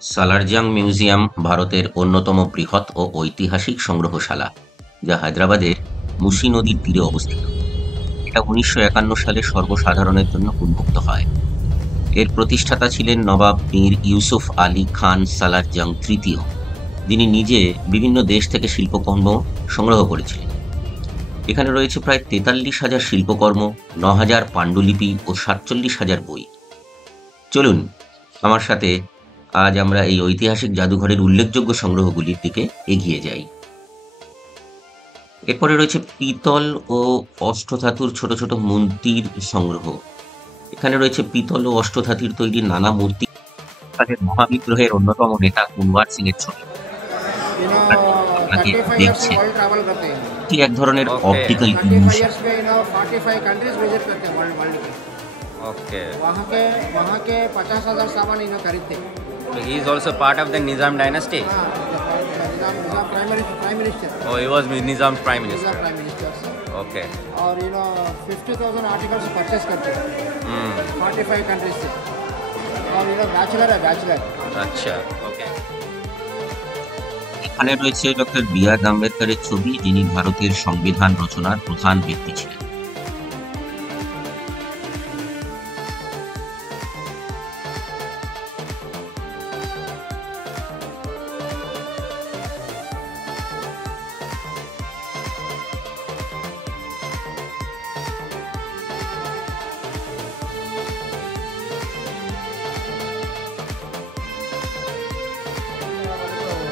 Salar Jung museum ভারতের অন্যতম বৃহৎ ও ঐতিহাসিক সংগ্রহশালা, যা হায়দ্রাবাদের মুসি নদীর তীরে অবস্থিত। এটা 1951 সালে সর্বসাধারণের জন্য উন্মুক্ত হয়। এর প্রতিষ্ঠাতা ছিলেন নবাব মীর ইউসুফ আলী খান সালারজাং তৃতীয়, যিনি নিজে বিভিন্ন দেশ থেকে শিল্পকর্ম সংগ্রহ করেছিলেন। এখানে রয়েছে প্রায় 43,000 শিল্পকর্ম, 9,000 পাণ্ডুলিপি ও 47,000 বই। চলুন আমার সাথে আজ আমরা এই ঐতিহাসিক জাদুঘরের উল্লেখযোগ্য সংগ্রহগুলির দিকে এগিয়ে যাই। এরপরে রয়েছে পিতল ও অষ্টধাতুর ছোট ছোট মূর্তির সংগ্রহ। এখানে রয়েছে পিতল ও অষ্টধাতুর তৈরি নানা মূর্তি। তাদের মহাবিদ্রোহের অন্যতম নেতা কুনওয়ার সিং এর ছবি আপনাকে 35 years দেখছে। वर्ल्ड ट्रैवल करते हैं। এটি এক ধরনের Okay. Optical 35 illusion. years में 45 कंट्रीज विजिट करते हैं वर्ल्ड के। Okay. वहाँ के 50,000 सामान इन्हें खरीदते हैं। So he is also part of the Nizam dynasty. हाँ, Nizam prime minister. Oh, he was Nizam's prime minister. Prime minister. Okay. और 50,000 आर्टिकल्स परचेस करते हैं 45 कंट्रीज से। और बैचलर है बैचलर। अच्छा. Okay. এখানে রয়েছে ডক্টর বি আর আম্বেদকরের ছবি, যিনি ভারতের সংবিধান রচনার প্রধান ব্যক্তি ছিলেন।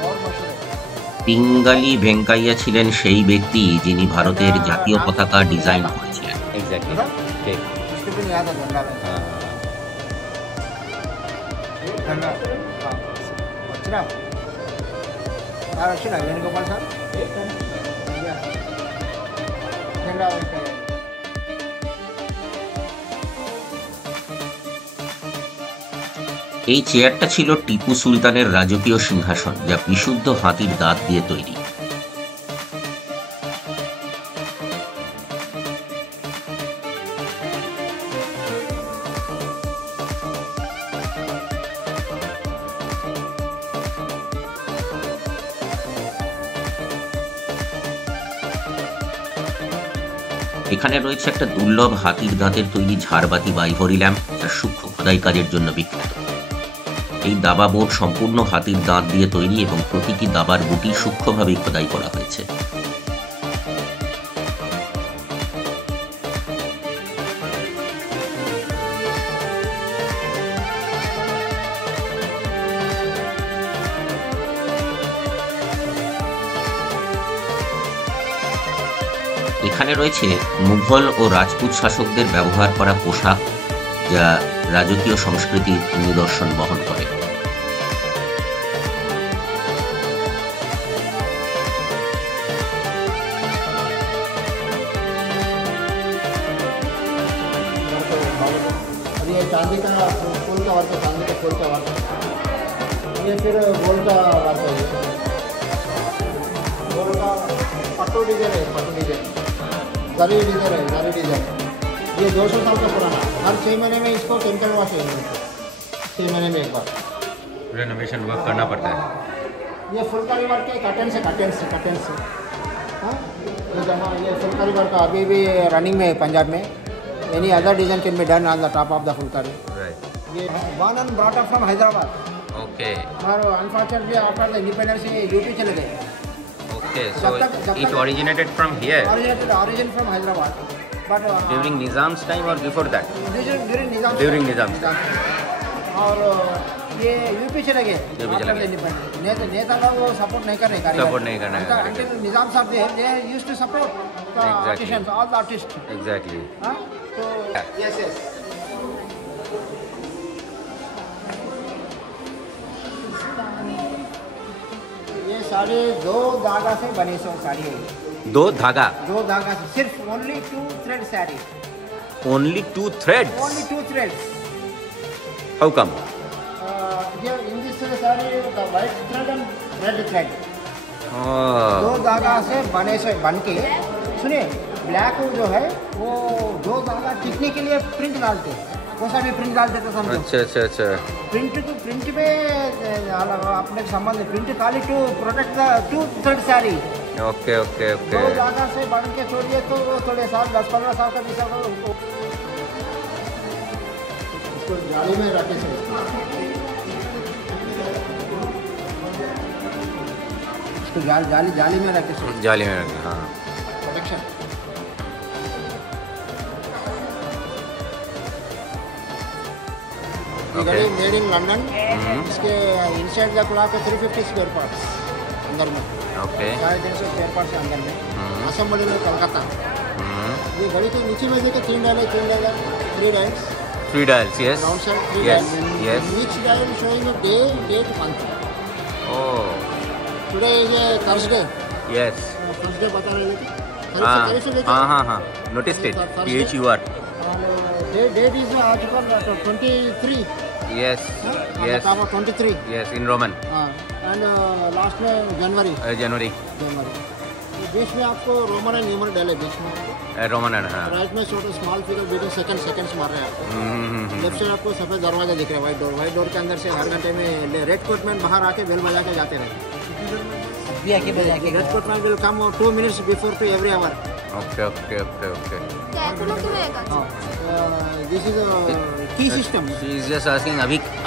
और मशहूर है। পিঙ্গালি ভেঙ্কাইয়া ছিলেন সেই ব্যক্তি যিনি ভারতের জাতীয় পতাকা ডিজাইন করেছিলেন। Exactly. Okay. इसके भी याद है झंडा में। झंडा। हाँ। వచ్చినా? సార్ వచ్చినా వేణుగోపాల్ సార్? झंडा वेंकయ్య। এই চেয়ারটা ছিল টিপু সুলতানের রাজকীয় সিংহাসন, যা বিশুদ্ধ হাতির দাঁত দিয়ে তৈরি। এখানে রয়েছে একটা দুর্লভ হাতির দাঁতের তৈরি ঝাড়বাতি বা আইভরি ল্যাম্প, যা সূক্ষ্ম খোদাই কাজের জন্য বিখ্যাত। এই দাবা বোর্ড সম্পূর্ণ হাতির দাঁত দিয়ে তৈরি এবং প্রতিটি দাবার গুটি সূক্ষ্মভাবে খোদাই করা হয়েছে। এখানে রয়েছে মুঘল ও রাজপুত শাসকদের ব্যবহার করা পোশাক, যা রাজকীয় সংস্কৃতির নিদর্শন বহন করে। और ये चांदी का फूल का वर्क है, चांदी के फूल का वर्क है। ये फिर गोल्ड का वर्क है। गोल्ड का पट्टू डिजाइन है, पट्टू डिजाइन जरी डिजाइन है, जरी डिजाइन। ये 200 साल का पुराना। हर 6 महीने में इसको केमिकल वॉश है, 6 महीने में एक बार। Renovation work करना पड़ता है. ये फुलकारी वर्क है, कटन से हाँ। ये जहाँ ये फुलकारी वर्क अभी भी रनिंग में है पंजाब में। Any other design can be done on the top of the Phulkari. Right. ये born and brought up from Hyderabad. Okay. और अनफॉर्चुनेटली आफ्टर द इंडिपेंडेंस ये यूपी चले गए। Okay. जब So तक- it originated from here origin from Hyderabad, but during Nizam's time or before that? during Nizam During निजाम। और ये UP चले गए यूपी चले गए। नेता लोग वो सपोर्ट नहीं कर रहे Support नहीं करना है। until निजाम साहब they used to support the Exactly. artisans, all the artists। Exactly. हाँ तो Yeah. yes। ये साड़ी 2 धागा से बनी सो साड़ी है। दो धागा. 2 धागा से सिर्फ only 2 thread sari. Only 2 threads. Only 2 threads। How come? Here in this saree the white thread and red thread। Oh. 2 धागा से बन के सुनिए ब्लैक जो है वो 2 धागा टिकने के लिए प्रिंट डालते हैं। कौन सा भी प्रिंट डाल देते समझो। अच्छा अच्छा अच्छा प्रिंट में अपने संबंध प्रिंट खाली to protect the to third साड़ी। ओके ओके ओके दो जगह से बढ़ के छोड़िए तो वो थोड़े साल 10-15 साल का विषय उसको जाली में रखे से उसको जाली में रखे से जाली में रखना, हाँ protection. Okay. Made in London. इसके inside the clock 350 square parts अंदर में, ओके 350 स्क्वायर पार्ट्स अंदर में। असेंबली में कलकत्ता। ये घड़ी के नीचे में देखिए 3 dial 3 dials 3 dials, yes round side 3 yes dial. yes each dial showing a day, date, month. oh today is Thursday, yes Thursday बता रहे थे। हाँ noticed it, THUR date is आज कल 23 yes yes 23 yes in Roman and last में जनवरी। January बीच में आपको रोमन एंड न्यूमन डाले बीच में आपको। Roman and हाँ राइट में छोटे स्मॉल फिगर बीटिंग सेकंड्स मार रहे हैं आपको। लेफ्ट साइड आपको सफेद दरवाजा दिख रहा है, व्हाइट डोर के अंदर से हर घंटे में रेड कोट मैन बाहर आके बेल बजा के जाते रहते। Red coat man will come 2 minutes before to every hour. okay okay okay okay this is key system. she is just asking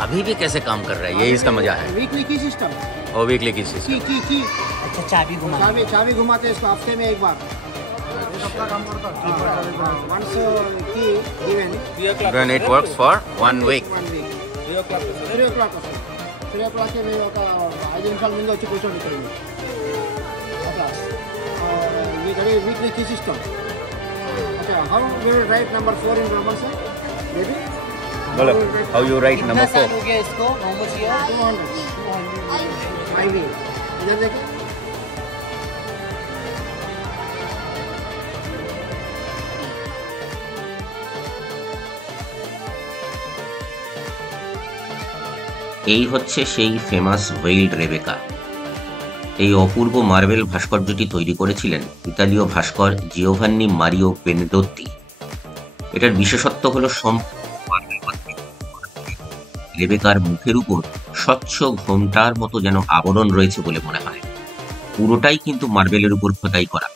अभी भी कैसे काम कर रहा है, यही इसका मजा है। वीकली की सिस्टम और वीकली की सिस्टम की अच्छा चाबी घुमा चाबी घुमाते हैं इसको हफ्ते में एक बार। एक हफ्ता काम करता है। वंस की given when it works for 1 week 3 o'clock के మేము ఒక 5 నిమిషాల ముందు వచ్చి కూర్చొని ఇక్కడ అట్లా ఈ గడి weekly key system. Okay how we will write number 4 in Roman sir baby बोलो how you write number 4 हो गया इसको मोमोज किया 200 5 इधर देखिए। এই হচ্ছে সেই ফেমাস ভেইল্ড রেবেকা। এই অপূর্ব মার্বেল ভাস্কর্যটি তৈরি করেছিলেন ইতালীয় ভাস্কর জিওভান্নি মারিও বেনেদত্তি। এটার বিশেষত্ব হলো রেবেকার মুখের উপর স্বচ্ছ ঘোমটার মতো যেন আবরণ রয়েছে বলে মনে হয়। পুরোটাই কিন্তু মার্বেলের উপর খোদাই করা।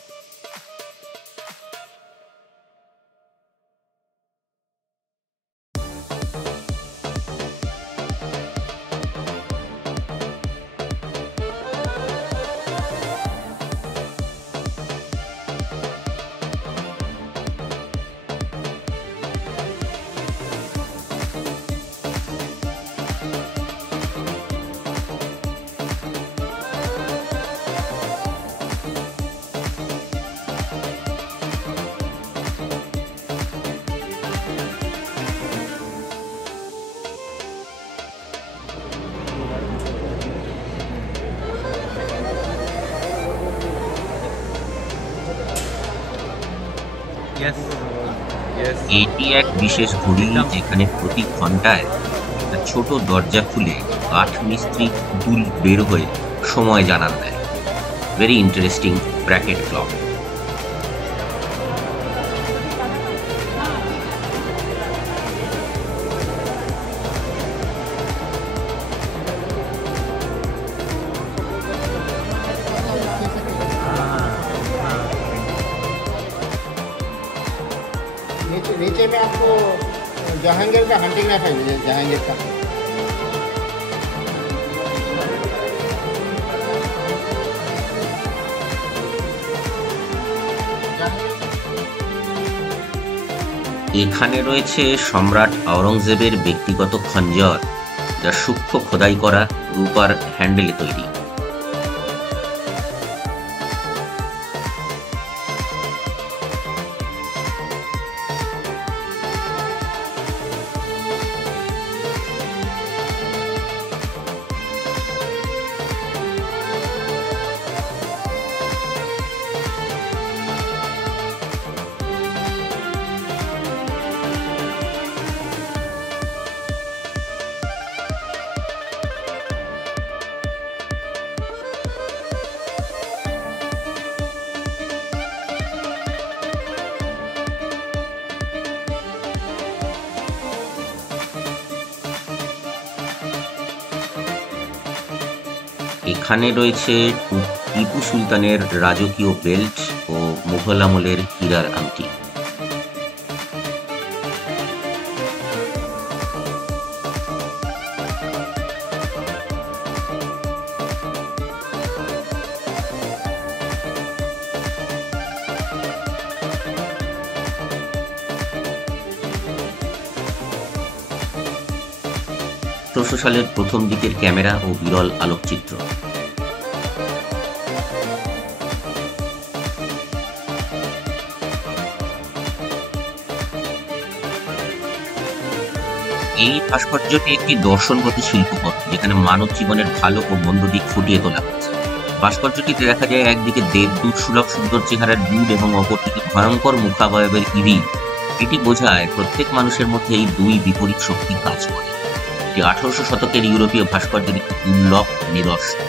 yes yes এটি এক বিশেষ ঘড়ি যেখানে প্রতি ঘন্টায় একটা ছোট দরজা খুলে কাঠ মিস্ত্রি পুতুল বের হয়ে সময় জানান দেয়। Very interesting bracket clock. नीचे में आपको जहांगीर का हंटिंग नाइफ है, जहांगीर का। এখানে রয়েছে সম্রাট আওরঙ্গজেবের ব্যক্তিগত খঞ্জর, যা সূক্ষ্ম খোদাই করা রূপার হ্যান্ডেলে তৈরি। এখানে রয়েছে টিপু সুলতানের রাজকীয় বেল্ট ও মুঘল আমলের হীরার আংটি। সালের প্রথম দিকের ক্যামেরা ও বিরল আলোকচিত্র। এই ভাস্কর্যটি একটি দর্শনগত শিল্পকর্ম, যেখানে মানব জীবনের ভালো ও মন্দ দিক ফুটিয়ে তোলা হয়েছে। ভাস্কর্যটিতে দেখা যায় একদিকে দেবদূত সুলভ সুন্দর চেহারার দুধ এবং অপরদিকে ভয়ঙ্কর মুখাবয়বের ইঁদুর। এটি বোঝায় প্রত্যেক মানুষের মধ্যে এই দুই বিপরীত শক্তি কাজ করে। 1800 শতকের ইউরোপীয় ভাস্কর্যের একটি দুর্লভ নিদর্শন।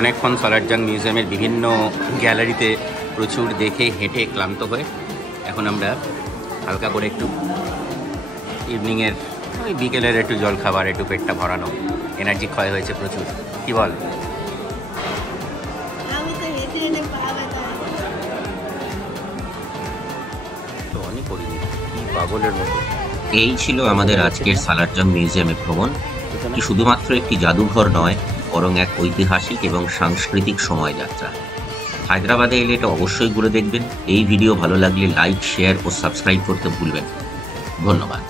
অনেকক্ষণ সালারজাং মিউজিয়ামের বিভিন্ন গ্যালারিতে প্রচুর দেখে হেঁটে ক্লান্ত হয়ে এখন আমরা হালকা করে একটু ইভিনিংয়ের ওই বিকেলের একটু জল খাবার, একটু পেটটা ভরানো, এনার্জি ক্ষয় হয়েছে প্রচুর। কি বল? তো অনেক করিনি, কি পাগলের মতো। এই ছিল আমাদের আজকের সালারজাং মিউজিয়ামে ভ্রমণ। এটি শুধুমাত্র একটি জাদুঘর নয়, বরং এক ঐতিহাসিক এবং সাংস্কৃতিক সময়যাত্রা। হায়দ্রাবাদে এলে এটা অবশ্যই ঘুরে দেখবেন। এই ভিডিও ভালো লাগলে লাইক, শেয়ার ও সাবস্ক্রাইব করতে ভুলবেন না। ধন্যবাদ।